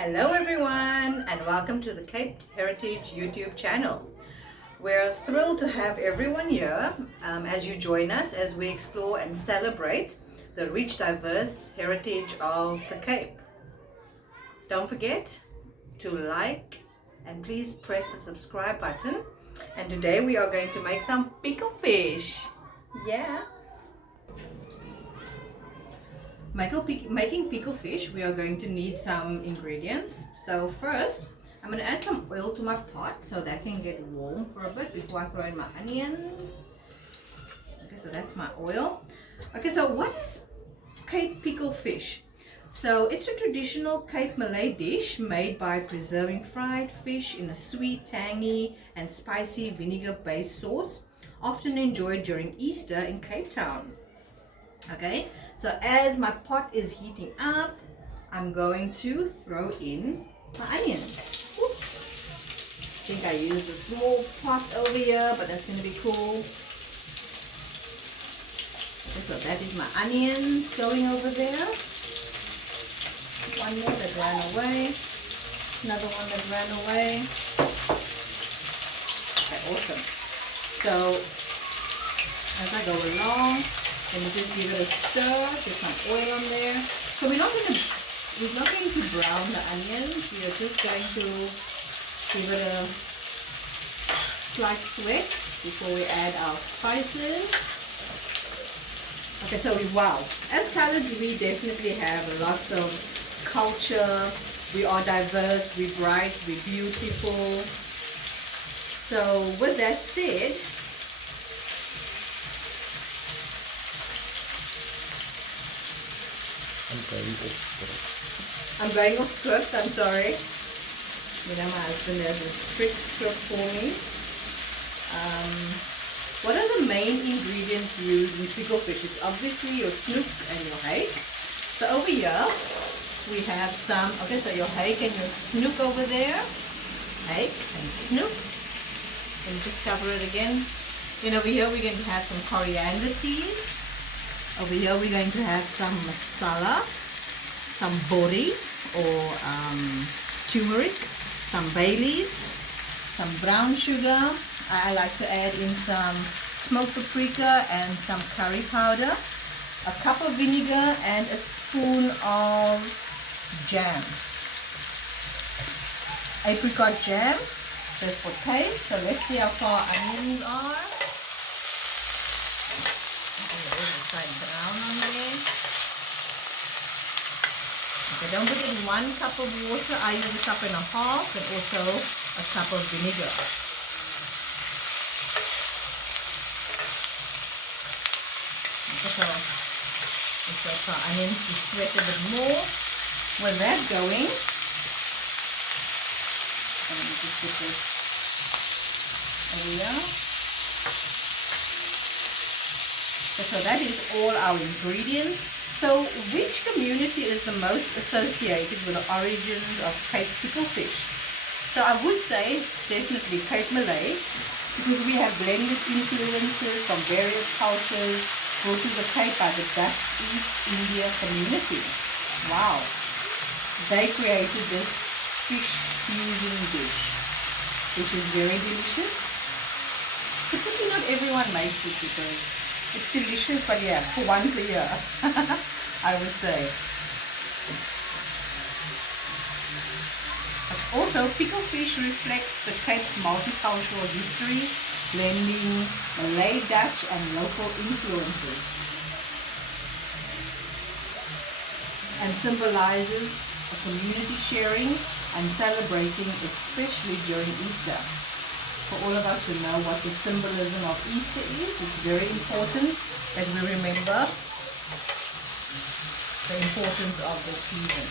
Hello everyone and welcome to the Cape Heritage YouTube channel. We're thrilled to have everyone here as you join us as we explore and celebrate the rich, diverse heritage of the Cape. Don't forget to like and please press the subscribe button. And today we are going to make some pickle fish. Yeah. Making pickle fish, we are going to need some ingredients. So first, I'm going to add some oil to my pot so that can get warm for a bit before I throw in my onions. Okay, so that's my oil. Okay, so what is Cape pickle fish? So it's a traditional Cape Malay dish made by preserving fried fish in a sweet, tangy and spicy vinegar-based sauce, often enjoyed during Easter in Cape Town. Okay, so as my pot is heating up, I'm going to throw in my onions. Oops. I think I used a small pot over here, but that's going to be cool. Okay, so that is my onions going over there. One more that ran away. Another one that ran away. Okay, awesome. So as I go along, and we just give it a stir, get some oil on there. So we're not going to brown the onions. We are just going to give it a slight sweat before we add our spices. Okay, so wow, as colours we definitely have lots of culture. We are diverse, we're bright, we're beautiful. So with that said, I'm going off script, I'm sorry. You know, my husband has a strict script for me. What are the main ingredients used in pickle fish? It's obviously your Snoek and your Hake. So over here, we have some, okay, so your Hake and your Snoek over there. Hake and Snoek. Let me just cover it again. And over here, we're going to have some coriander seeds. Over here we're going to have some masala, some borrie or turmeric, some bay leaves, some brown sugar. I like to add in some smoked paprika and some curry powder, a cup of vinegar and a spoon of jam. Apricot jam, just for taste. So let's see how far onions are. Brown on there. Okay, don't put in 1 cup of water. I use a cup and a half, and also a cup of vinegar. Okay, so let's wait for our onions to sweat a bit more. With that going, let me just put this over here. So that is all our ingredients. So which community is the most associated with the origins of Cape pickle fish? So I would say definitely Cape Malay, because we have blended influences from various cultures brought to the Cape by the Dutch East India community. Wow. They created this fish fusion dish, which is very delicious. Typically not everyone makes it because it's delicious, but yeah, for once a year, I would say. But also, pickle fish reflects the Cape's multicultural history, blending Malay, Dutch and local influences, and symbolizes a community sharing and celebrating, especially during Easter. For all of us who know what the symbolism of Easter is, it's very important that we remember the importance of the season.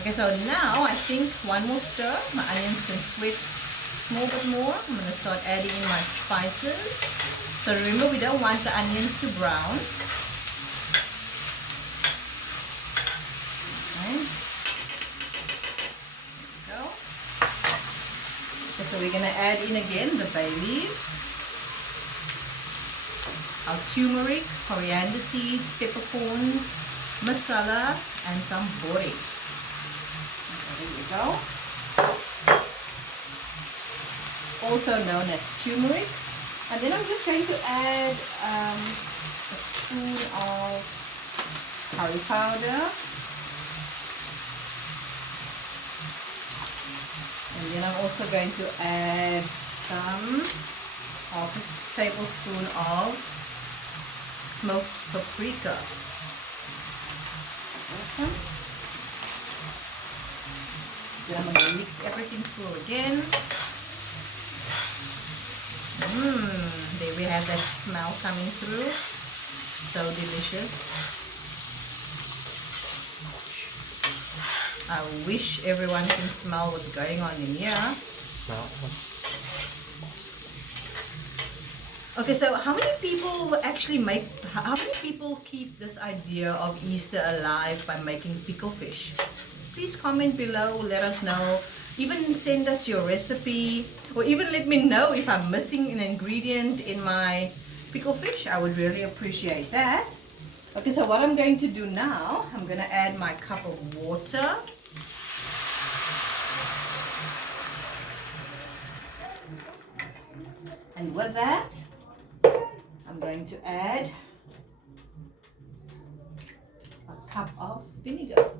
Okay, so now I think one more stir. My onions can sweat a small bit more. I'm going to start adding in my spices. So remember, we don't want the onions to brown. Okay. So we're going to add in again the bay leaves, our turmeric, coriander seeds, peppercorns, masala and some borrie. Okay, there you go. go. Also known as turmeric. And then I'm just going to add a spoon of curry powder. And then I'm also going to add half a tablespoon of smoked paprika. Awesome. Then I'm going to mix everything through again. There we have that smell coming through. So delicious. I wish everyone can smell what's going on in here. Okay, so how many people how many people keep this idea of Easter alive by making pickle fish? Please comment below, let us know. Even send us your recipe, or even let me know if I'm missing an ingredient in my pickle fish. I would really appreciate that. Okay, so what I'm going to do now, I'm going to add my cup of water. And with that, I'm going to add a cup of vinegar.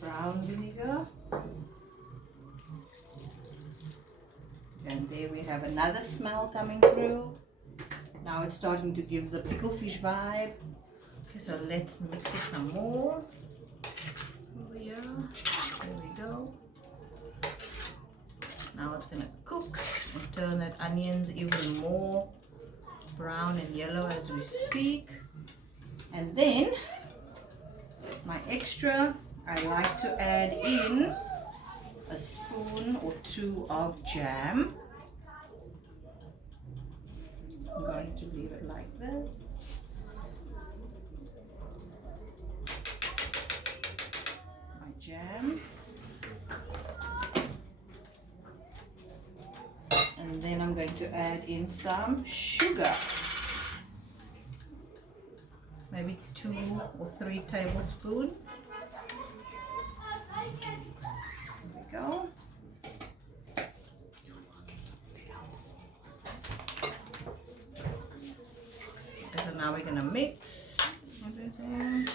Brown vinegar. And there we have another smell coming through. Now it's starting to give the pickle fish vibe. Okay, so let's mix it some more. Over here. There we go. Now it's gonna cook and turn that onions even more brown and yellow as we speak. And then my extra, I like to add in a spoon or two of jam. I'm going to leave it like this. My jam. And then I'm going to add in some sugar. Maybe 2 or 3 tablespoons. There we go. Okay, so now we're gonna mix everything.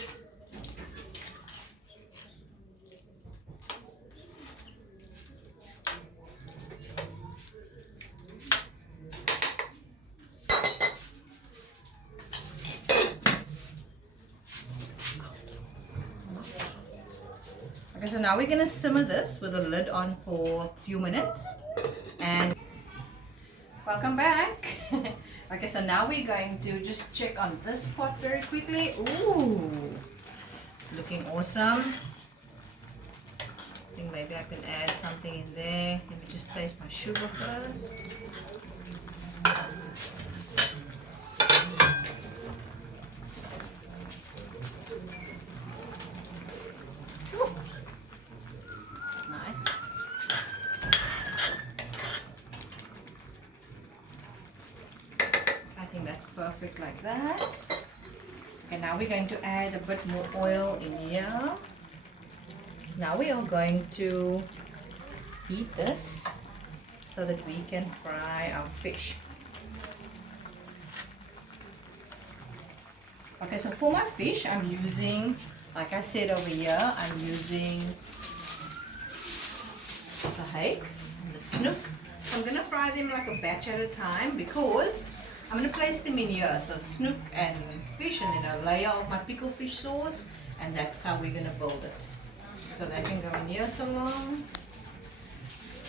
Okay, so now we're going to simmer this with the lid on for a few minutes. And welcome back. Okay, so now we're going to just check on this pot very quickly. Ooh, it's looking awesome. I think maybe I can add something in there. Let me just taste my sugar first. That's perfect like that. Okay, now we're going to add a bit more oil in here. So now we are going to heat this so that we can fry our fish. Okay, so for my fish, I'm using, like I said over here, I'm using the Hake and the Snoek. So I'm going to fry them like a batch at a time because I'm going to place them in here, so snoek and fish, and then a layer of my pickle fish sauce, and that's how we're going to build it. So that can go in here so long.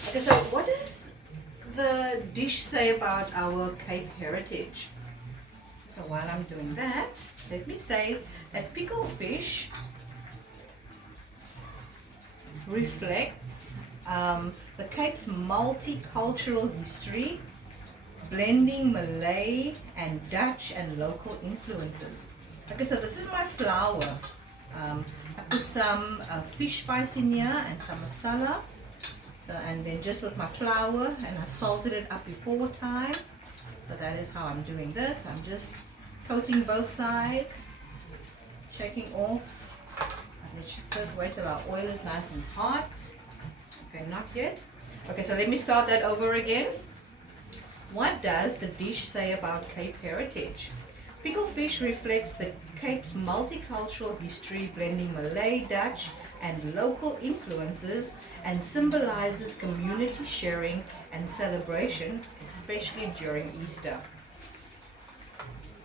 Okay, so what does the dish say about our Cape heritage? So while I'm doing that, let me say that pickle fish reflects the Cape's multicultural history, blending Malay and Dutch and local influences. Okay, so this is my flour. I put some fish spice in here and some masala. So, and then just with my flour, and I salted it up before time. So that is how I'm doing this. I'm just Coating both sides, shaking off. Let's first wait till our oil is nice and hot. Okay, not yet. Okay, so let me start that over again. What does the dish say about Cape heritage? Pickled fish reflects the Cape's multicultural history, blending Malay, Dutch, and local influences, and symbolizes community sharing and celebration, especially during Easter.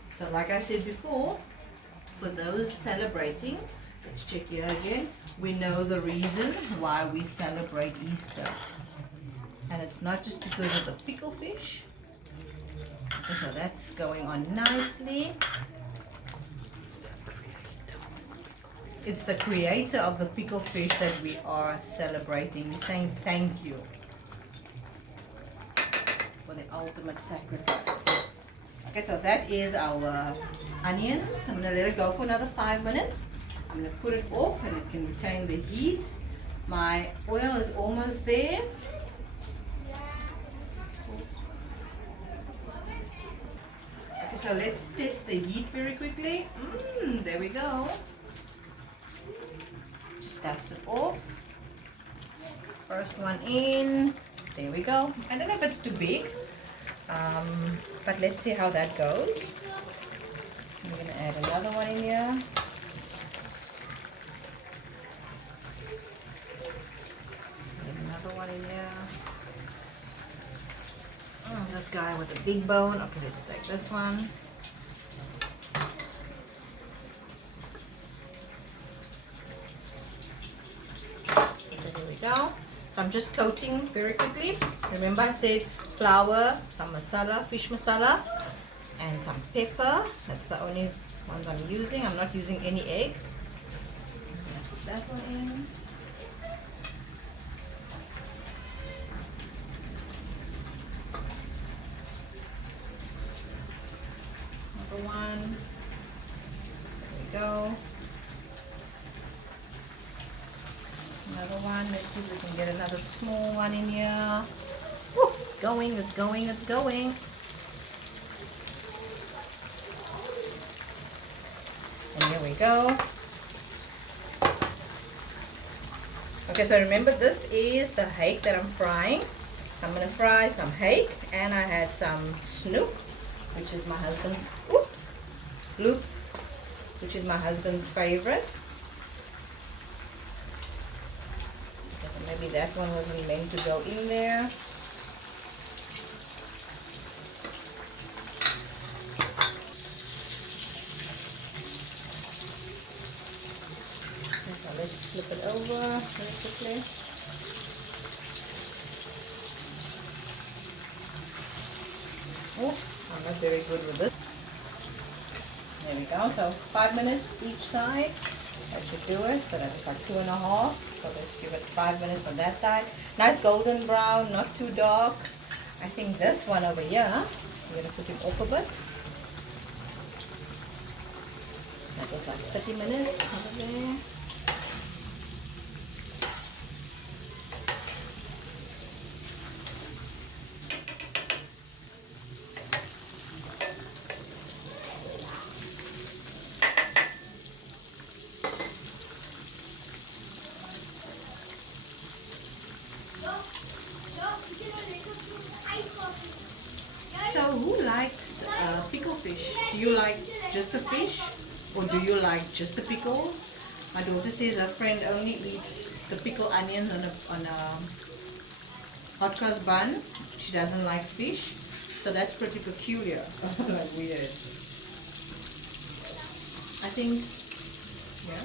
So like I said before, for those celebrating, let's check here again, we know the reason why we celebrate Easter. And it's not just because of the pickle fish. Okay, so that's going on nicely. It's the creator of the pickle fish that we are celebrating. We're saying thank you for the ultimate sacrifice. Okay, so that is our onions. I'm going to let it go for another 5 minutes. I'm going to put it off and it can retain the heat. My oil is almost there. Okay, so let's test the heat very quickly. There we go. Just dust it off. First one in. There we go. I don't know if it's too big. But let's see how that goes. I'm going to add another one in here. Add another one in here. This guy with the big bone. Okay, let's take this one. Okay, there we go. So I'm just coating very quickly. Remember I said flour, some masala, fish masala, and some pepper. That's the only ones I'm using. I'm not using any egg. I'm gonna put that one in. Another one. There we go. Another one. Let's see if we can get another small one in here. Woo, it's going, it's going, it's going. And here we go. Okay, so remember this is the hake that I'm frying. I'm going to fry some hake, and I had some snoek, which is my husband's, which is my husband's favorite. Okay, so maybe that one wasn't meant to go in there. So let's flip it over very quickly. Oh, I'm not very good with this. There we go. So 5 minutes each side. That should do it. So that's like 2.5. So let's give it 5 minutes on that side. Nice golden brown, not too dark. I think this one over here, I'm going to put him off a bit. That was like 30 minutes over there. So who likes pickle fish? Do you like just the fish, or do you like just the pickles? My daughter says her friend only eats the pickle onions on a hot cross bun. She doesn't like fish, so that's pretty peculiar. Like weird. I think, yeah.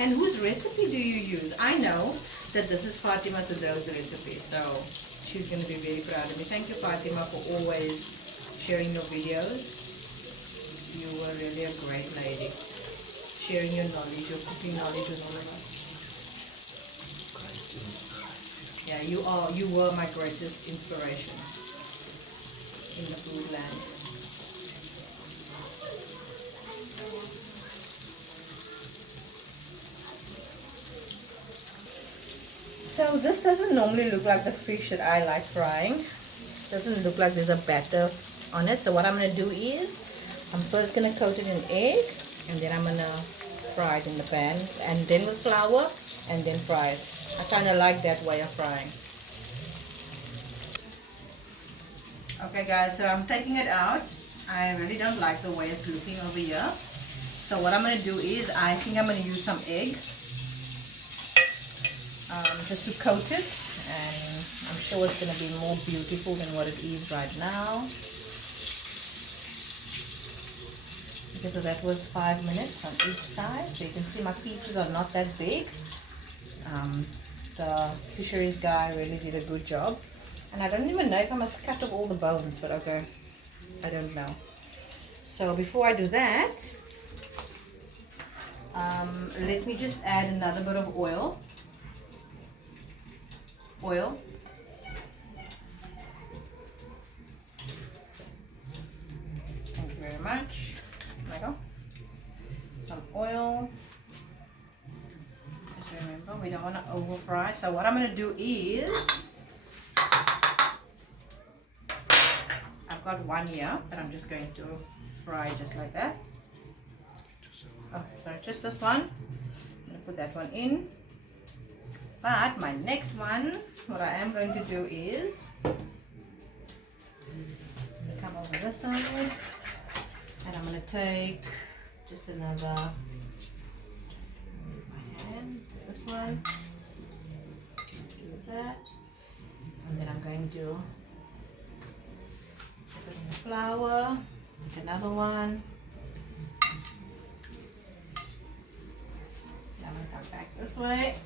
And whose recipe do you use? I know that this is Fatima Sadow's recipe, so she's going to be very proud of me. Thank you, Fatima, for always sharing your videos. You were really a great lady, sharing your knowledge, your cooking knowledge with all of us. Yeah, you were my greatest inspiration in the food land. So this doesn't normally look like the fish that I like frying. Doesn't look like there's a batter on it. So what I'm going to do is I'm first going to coat it in egg, and then I'm going to fry it in the pan, and then with flour, and then fry it. I kind of like that way of frying. Okay guys, so I'm taking it out. I really don't like the way it's looking over here. So what I'm going to do is, I think I'm going to use some egg just to coat it, and I'm sure it's going to be more beautiful than what it is right now. Okay, so that was 5 minutes on each side. So you can see my pieces are not that big. The fisheries guy really did a good job. And I don't even know if I must cut off all the bones, but okay, I don't know. So before I do that, let me just add another bit of oil. Thank you very much. There we go. Some oil. Just remember, we don't want to over fry. So what I'm going to do is, I've got one here, but I'm just going to fry just like that. Oh, sorry, just this one. I'm going to put that one in. But my next one, what I am going to do is, come over this side, and I'm going to take just another, my hand, this one, do that, and then I'm going to put in the flour, make another one, and I'm going to come back this way.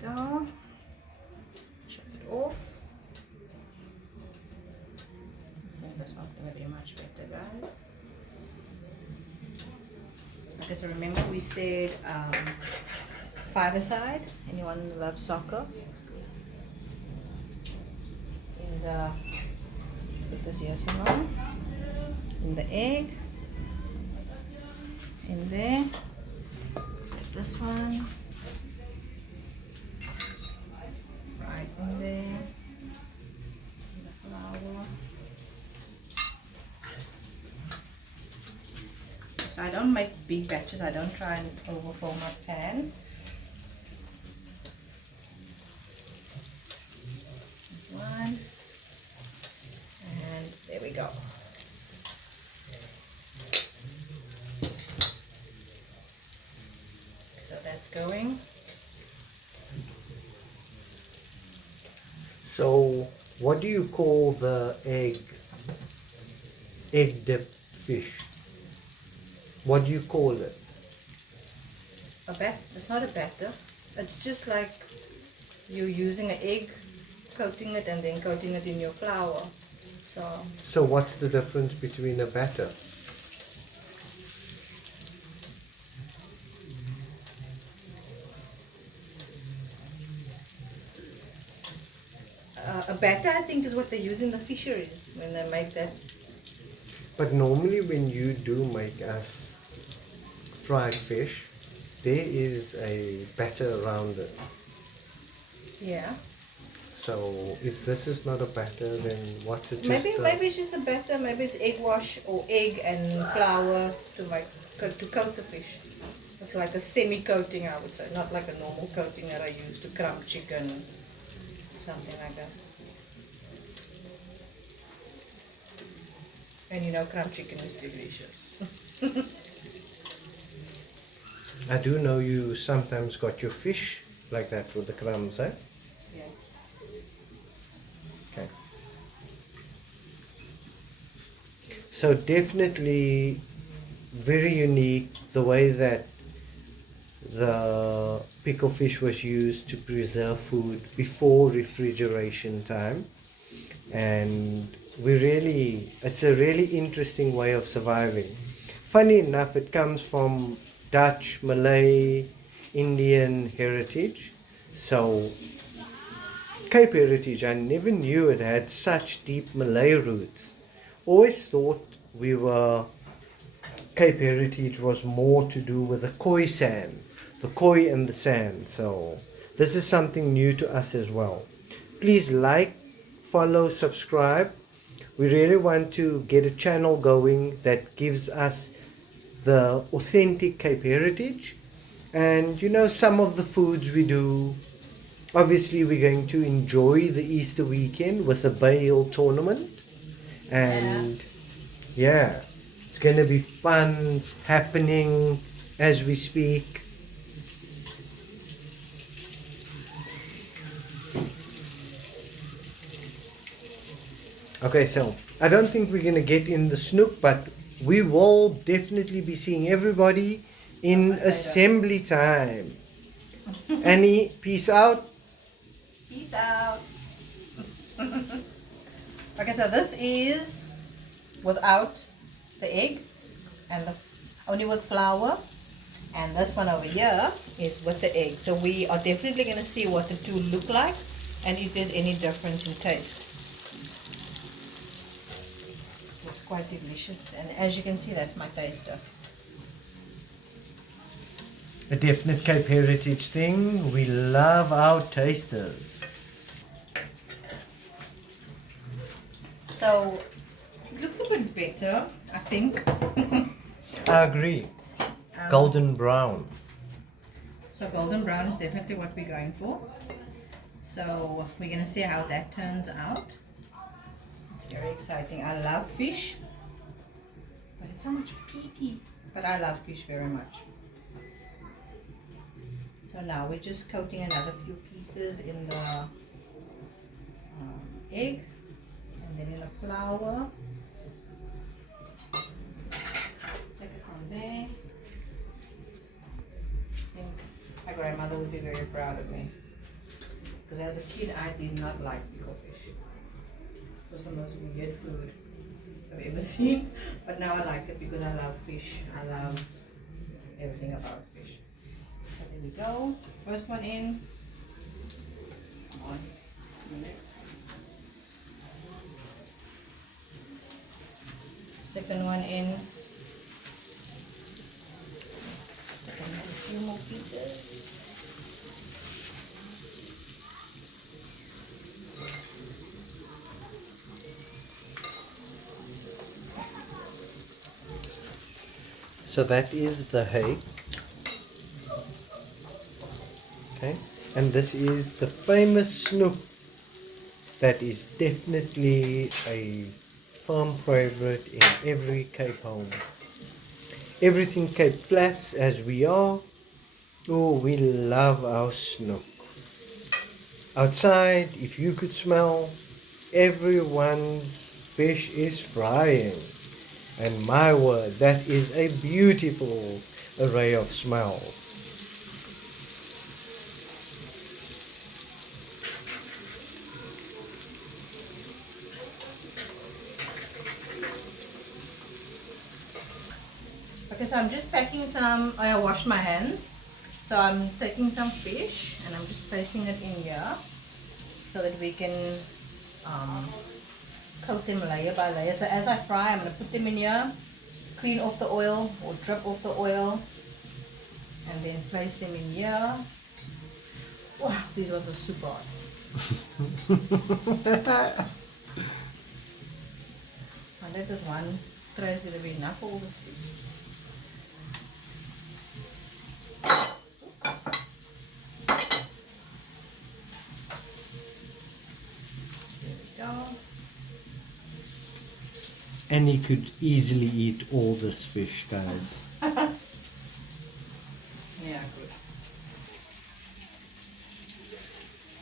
Go. Chop it off. I think this one's going to be much better, guys. Okay, so remember we said 5-a-side. Anyone who loves soccer? In the, put this here some, in the egg. In there. Let's take this one. In there, the flour. So I don't make big batches. I don't try and overfill my pan. One, and there we go. So that's going. So, what do you call the egg dipped fish? What do you call it? A batter. It's not a batter. It's just like you're using an egg, coating it, and then coating it in your flour. So what's the difference between a batter? A batter, I think, is what they use in the fisheries when they make that. But normally when you do make us fried fish, there is a batter around it. Yeah. So if this is not a batter, then what's it? Maybe it's just a batter. Maybe it's egg wash or egg and flour to coat the fish. It's like a semi-coating, I would say, not like a normal coating that I use to crumb chicken, something like that. And you know, crumb chicken is delicious. I do know you sometimes got your fish like that with the crumbs, eh? Yeah. Okay. So definitely very unique the way that the pickle fish was used to preserve food before refrigeration time, and it's a really interesting way of surviving. Funny enough, it comes from Dutch, Malay, Indian heritage. So Cape heritage, I never knew it had such deep Malay roots. Always thought we were Cape Heritage was more to do with the koi sand, the koi and the sand. So this is something new to us as well. Please like, follow, subscribe. We really want to get a channel going that gives us the authentic Cape Heritage. And you know, some of the foods we do. Obviously, we're going to enjoy the Easter weekend with the Bale tournament. And yeah, it's going to be fun. It's happening as we speak. Okay, so I don't think we're going to get in the Snoek, but we will definitely be seeing everybody in assembly time. Annie, peace out. Peace out. Okay, so this is without the egg and only with flour, and this one over here is with the egg. So we are definitely going to see what the two look like and if there's any difference in taste. Looks quite delicious, and as you can see, that's my taster. A definite Cape Heritage thing. We love our tasters. So it looks a bit better, I think. I agree. Golden brown. So golden brown is definitely what we're going for. So we're going to see how that turns out. It's very exciting. I love fish, but it's so much peaty. But I love fish very much. So now we're just coating another few pieces in the egg, and then in the flour. Take it from there. I think my grandmother would be very proud of me, because as a kid I did not like pickled fish. It was the most weird food I've ever seen, but now I like it because I love fish. I love everything about fish. So there we go. First one in. Come on. Second one in. Stick in a few more pieces. So that is the hake. Okay, and this is the famous Snoek. That is definitely a firm favorite in every Cape home. Everything Cape Flats as we are. Oh, we love our Snoek. Outside, if you could smell, everyone's fish is frying. And my word, that is a beautiful array of smells. Okay, so I'm just packing some. I washed my hands. So I'm taking some fish and I'm just placing it in here so that we can coat them layer by layer. So as I fry, I'm going to put them in here, clean off the oil or drip off the oil, and then place them in here. Wow, these ones are super hot. And that is one tray is going to be enough for all this fish. And he could easily eat all this fish, guys. Yeah, good.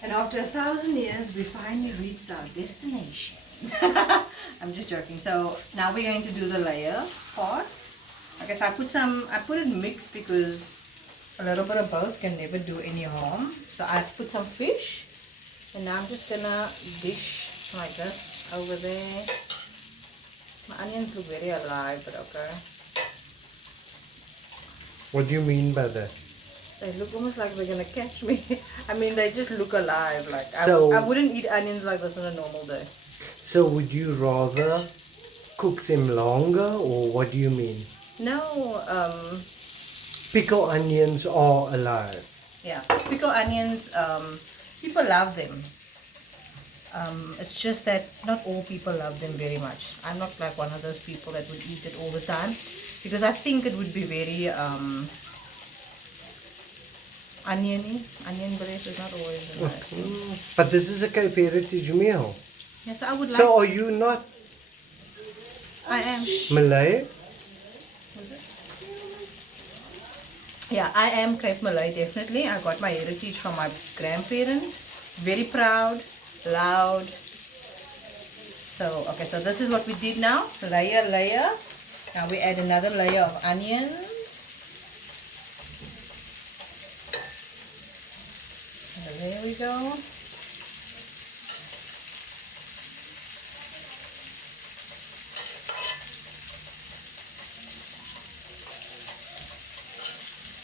And after 1,000 years, we finally reached our destination. I'm just joking. So now we're going to do the layer part. I guess I put it mixed because a little bit of both can never do any harm. So I put some fish, and now I'm just gonna dish like this over there. My onions look very alive, but okay. What do you mean by that? They look almost like they're gonna catch me. I mean, they just look alive. Like So, I wouldn't eat onions like this on a normal day. So would you rather cook them longer, or what do you mean? No, Pickle onions are alive. yeah, pickle onions, people love them. It's just that not all people love them very much. I'm not like one of those people that would eat it all the time, because I think it would be very oniony. Onion bread is not always a nice one. But this is a Cape Heritage meal. Yes, I would like. So are you not I am. Malay? Yeah, I am Cape Malay, definitely. I got my heritage from my grandparents. Very proud, loud. So, okay, so this is what we did now. Layer. Now we add another layer of onions. So there we go.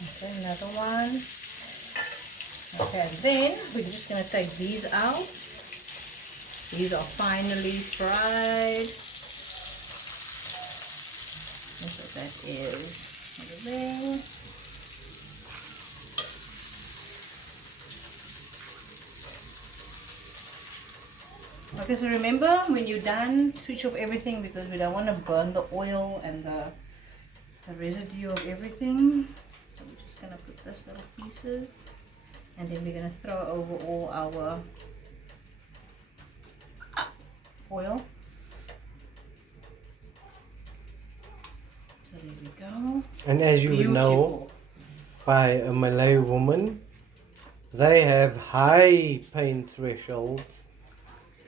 Okay, another one. Okay, and then we're just going to take these out. These are finely fried. That's what that is. Over there. Okay, so remember when you're done, switch off everything because we don't want to burn the oil and the residue of everything. So we're just going to put those little pieces, and then we're going to throw over all our oil. So there we go. And as you would know, by a Malay woman, they have high pain thresholds.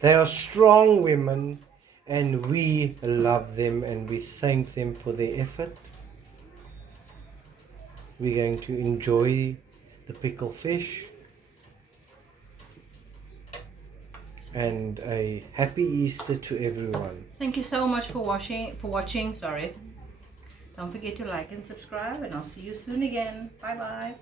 They are strong women, and we love them and we thank them for their effort. We're going to enjoy the pickled fish, and a happy Easter to everyone. Thank you so much for watching. Sorry. Don't forget to like and subscribe, and I'll see you soon again. Bye bye.